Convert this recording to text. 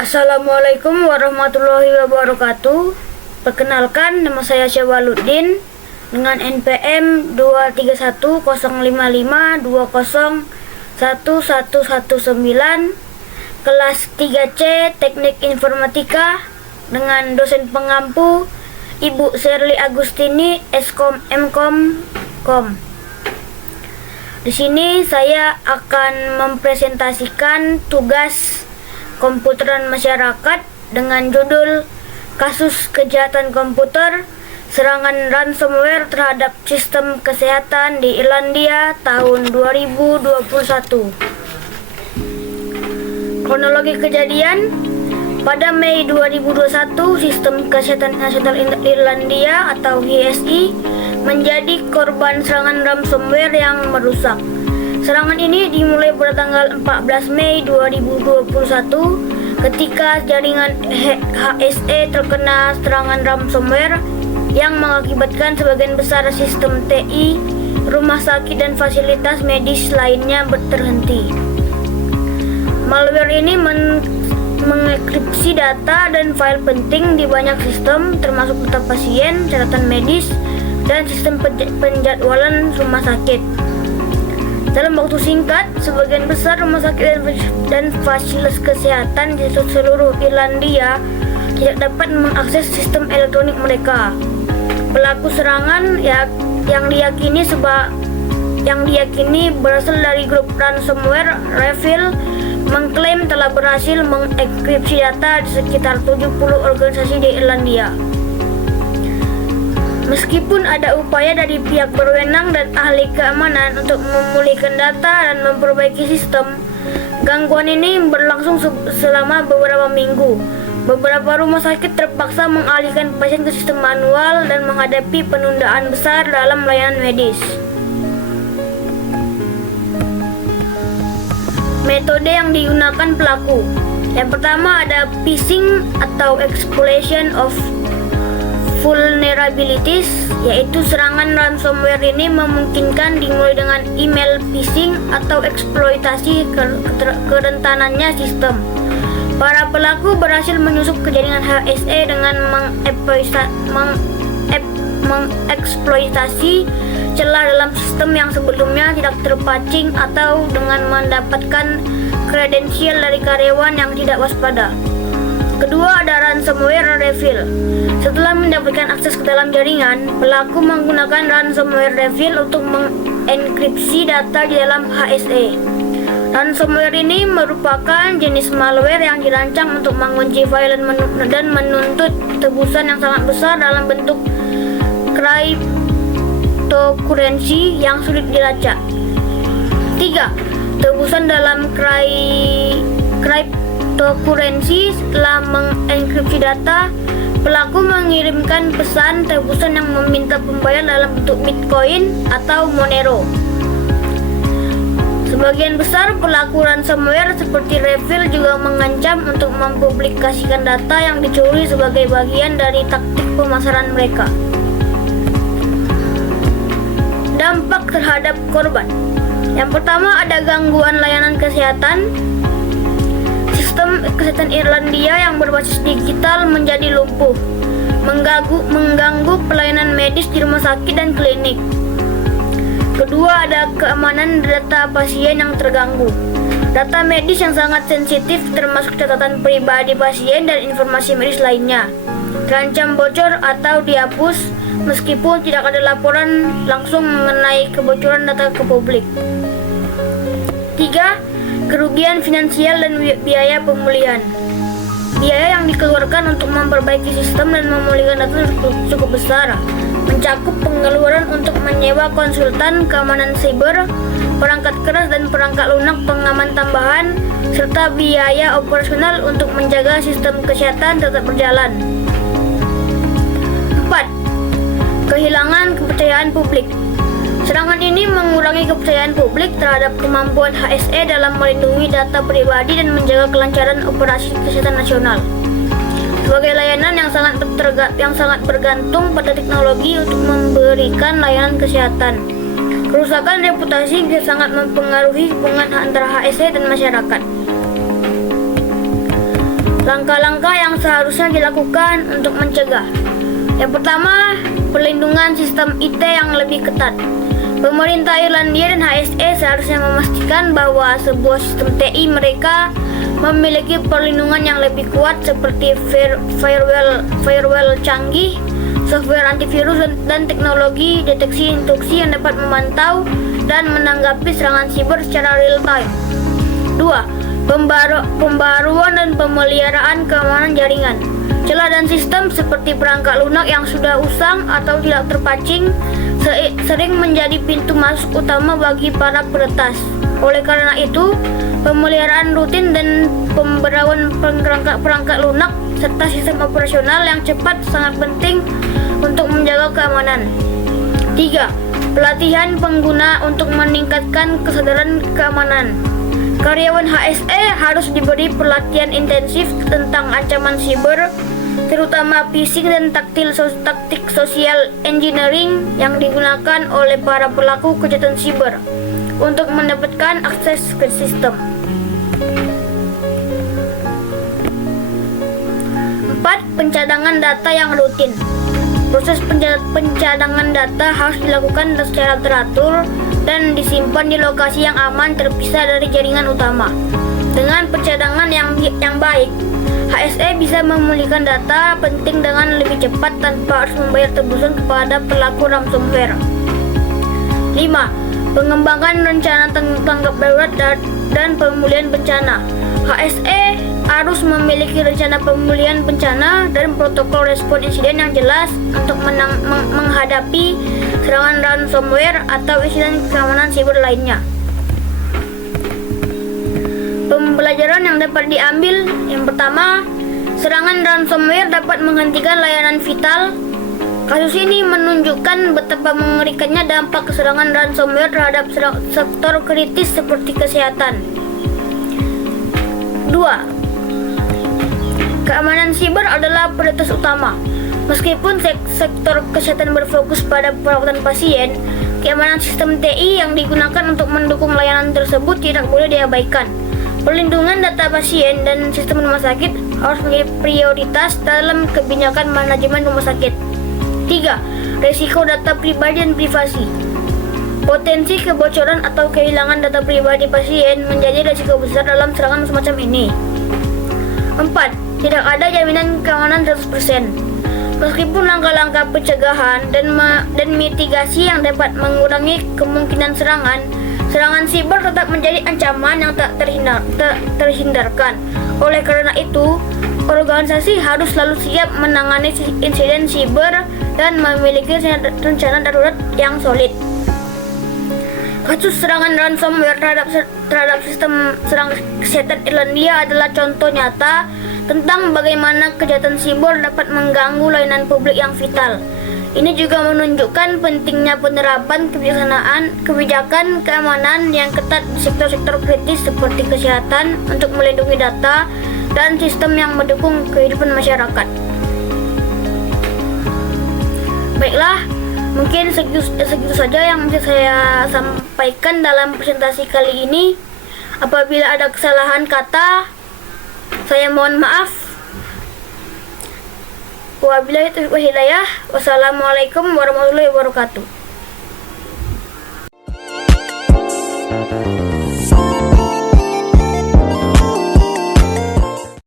Assalamualaikum warahmatullahi wabarakatuh. Perkenalkan, nama saya Syawaluddin dengan NPM 23105201119, kelas 3C Teknik Informatika, dengan dosen pengampu Ibu Sherly Agustini, Eskom Mkom Kom. Di sini saya akan mempresentasikan tugas komputeran masyarakat dengan judul Kasus Kejahatan Komputer, Serangan Ransomware terhadap Sistem Kesehatan di Irlandia tahun 2021. Kronologi kejadian: pada Mei 2021, Sistem Kesehatan Nasional Irlandia atau HSI menjadi korban serangan ransomware yang merusak. Serangan ini dimulai pada tanggal 14 Mei 2021 ketika jaringan HSE terkena serangan ransomware yang mengakibatkan sebagian besar sistem TI, rumah sakit dan fasilitas medis lainnya terhenti. Malware ini mengenkripsi data dan file penting di banyak sistem, termasuk data pasien, catatan medis, dan sistem penjadwalan rumah sakit. Dalam waktu singkat, sebagian besar rumah sakit dan fasilitas kesehatan di seluruh Irlandia tidak dapat mengakses sistem elektronik mereka. Pelaku serangan yang diyakini berasal dari grup ransomware REvil mengklaim telah berhasil mengenkripsi data di sekitar 70 organisasi di Irlandia. Meskipun ada upaya dari pihak berwenang dan ahli keamanan untuk memulihkan data dan memperbaiki sistem, gangguan ini berlangsung selama beberapa minggu. Beberapa rumah sakit terpaksa mengalihkan pasien ke sistem manual dan menghadapi penundaan besar dalam layanan medis. Metode yang digunakan pelaku: yang pertama ada phishing atau exploitation of vulnerabilities, yaitu serangan ransomware ini memungkinkan dimulai dengan email phishing atau eksploitasi kerentanannya sistem. Para pelaku berhasil menyusup ke jaringan HSE dengan mengeksploitasi celah dalam sistem yang sebelumnya tidak terpatching atau dengan mendapatkan kredensial dari karyawan yang tidak waspada. Kedua, ada ransomware REvil. Setelah mendapatkan akses ke dalam jaringan, pelaku menggunakan ransomware REvil untuk mengenkripsi data di dalam HSE. Ransomware ini merupakan jenis malware yang dirancang untuk mengunci file dan menuntut tebusan yang sangat besar dalam bentuk cryptocurrency yang sulit dilacak. 3. Tebusan dalam cryptocurrency. Setelah mengenkripsi data, pelaku mengirimkan pesan tebusan yang meminta pembayaran dalam bentuk Bitcoin atau Monero. Sebagian besar pelaku ransomware seperti REvil juga mengancam untuk mempublikasikan data yang dicuri sebagai bagian dari taktik pemasaran mereka. Dampak terhadap korban: yang pertama ada gangguan layanan kesehatan. Sistem kesehatan Irlandia yang berbasis digital menjadi lumpuh, mengganggu pelayanan medis di rumah sakit dan klinik. Kedua, ada keamanan data pasien yang terganggu. Data medis yang sangat sensitif, termasuk catatan pribadi pasien dan informasi medis lainnya, terancam bocor atau dihapus meskipun tidak ada laporan langsung mengenai kebocoran data ke publik. 3. Kerugian finansial dan biaya pemulihan. Biaya yang dikeluarkan untuk memperbaiki sistem dan memulihkan data cukup besar, mencakup pengeluaran untuk menyewa konsultan keamanan siber, perangkat keras dan perangkat lunak pengaman tambahan, serta biaya operasional untuk menjaga sistem kesehatan tetap berjalan. 4. Kehilangan kepercayaan publik. Serangan ini mengurangi kepercayaan publik terhadap kemampuan HSE dalam melindungi data pribadi dan menjaga kelancaran operasi kesehatan nasional. Sebagai layanan yang sangat bergantung pada teknologi untuk memberikan layanan kesehatan, kerusakan reputasi sangat mempengaruhi hubungan antara HSE dan masyarakat. Langkah-langkah yang seharusnya dilakukan untuk mencegah. Yang pertama, perlindungan sistem IT yang lebih ketat. Pemerintah Irlandia dan HSE seharusnya memastikan bahwa sebuah sistem TI mereka memiliki perlindungan yang lebih kuat seperti firewall canggih, software antivirus dan teknologi deteksi intrusi yang dapat memantau dan menanggapi serangan siber secara real time. 2. Pembaruan dan pemeliharaan keamanan jaringan. Celah dan sistem seperti perangkat lunak yang sudah usang atau tidak terpatching sering menjadi pintu masuk utama bagi para peretas. Oleh karena itu, pemeliharaan rutin dan pembaruan perangkat lunak serta sistem operasional yang cepat sangat penting untuk menjaga keamanan. 3. Pelatihan pengguna untuk meningkatkan kesadaran keamanan. Karyawan HSE harus diberi pelatihan intensif tentang ancaman siber, terutama phishing dan taktik social engineering yang digunakan oleh para pelaku kejahatan siber untuk mendapatkan akses ke sistem. 4. Pencadangan data yang rutin. Proses pencadangan data harus dilakukan secara teratur dan disimpan di lokasi yang aman terpisah dari jaringan utama. Dengan pencadangan yang baik, HSE bisa memulihkan data penting dengan lebih cepat tanpa harus membayar tebusan kepada pelaku ransomware. 5. Pengembangan rencana tanggap darurat dan pemulihan bencana. HSE harus memiliki rencana pemulihan bencana dan protokol respon insiden yang jelas untuk menghadapi serangan ransomware atau insiden keamanan siber lainnya. Pembelajaran yang dapat diambil. Yang pertama, serangan ransomware dapat menghentikan layanan vital. Kasus ini menunjukkan betapa mengerikannya dampak serangan ransomware terhadap sektor kritis seperti kesehatan. 2. Keamanan siber adalah prioritas utama. Meskipun sektor kesehatan berfokus pada perawatan pasien, keamanan sistem TI yang digunakan untuk mendukung layanan tersebut tidak boleh diabaikan. Perlindungan data pasien dan sistem rumah sakit harus menjadi prioritas dalam kebijakan manajemen rumah sakit. 3. Risiko data pribadi dan privasi. Potensi kebocoran atau kehilangan data pribadi pasien menjadi risiko besar dalam serangan semacam ini. 4. Tidak ada jaminan keamanan 100%. Meskipun langkah-langkah pencegahan dan mitigasi yang dapat mengurangi kemungkinan serangan siber tetap menjadi ancaman yang tak terhindarkan. Oleh karena itu, organisasi harus selalu siap menangani insiden siber dan memiliki rencana darurat yang solid. Kasus serangan ransomware terhadap sistem kesehatan Irlandia adalah contoh nyata tentang bagaimana kejahatan siber dapat mengganggu layanan publik yang vital. Ini juga menunjukkan pentingnya penerapan kebijakan keamanan yang ketat di sektor-sektor kritis seperti kesehatan untuk melindungi data dan sistem yang mendukung kehidupan masyarakat. Baiklah, mungkin segitu saja yang bisa saya sampaikan dalam presentasi kali ini. Apabila ada kesalahan kata, saya mohon maaf. Wabillahi taufiq wal hidayah. Wassalamualaikum warahmatullahi wabarakatuh.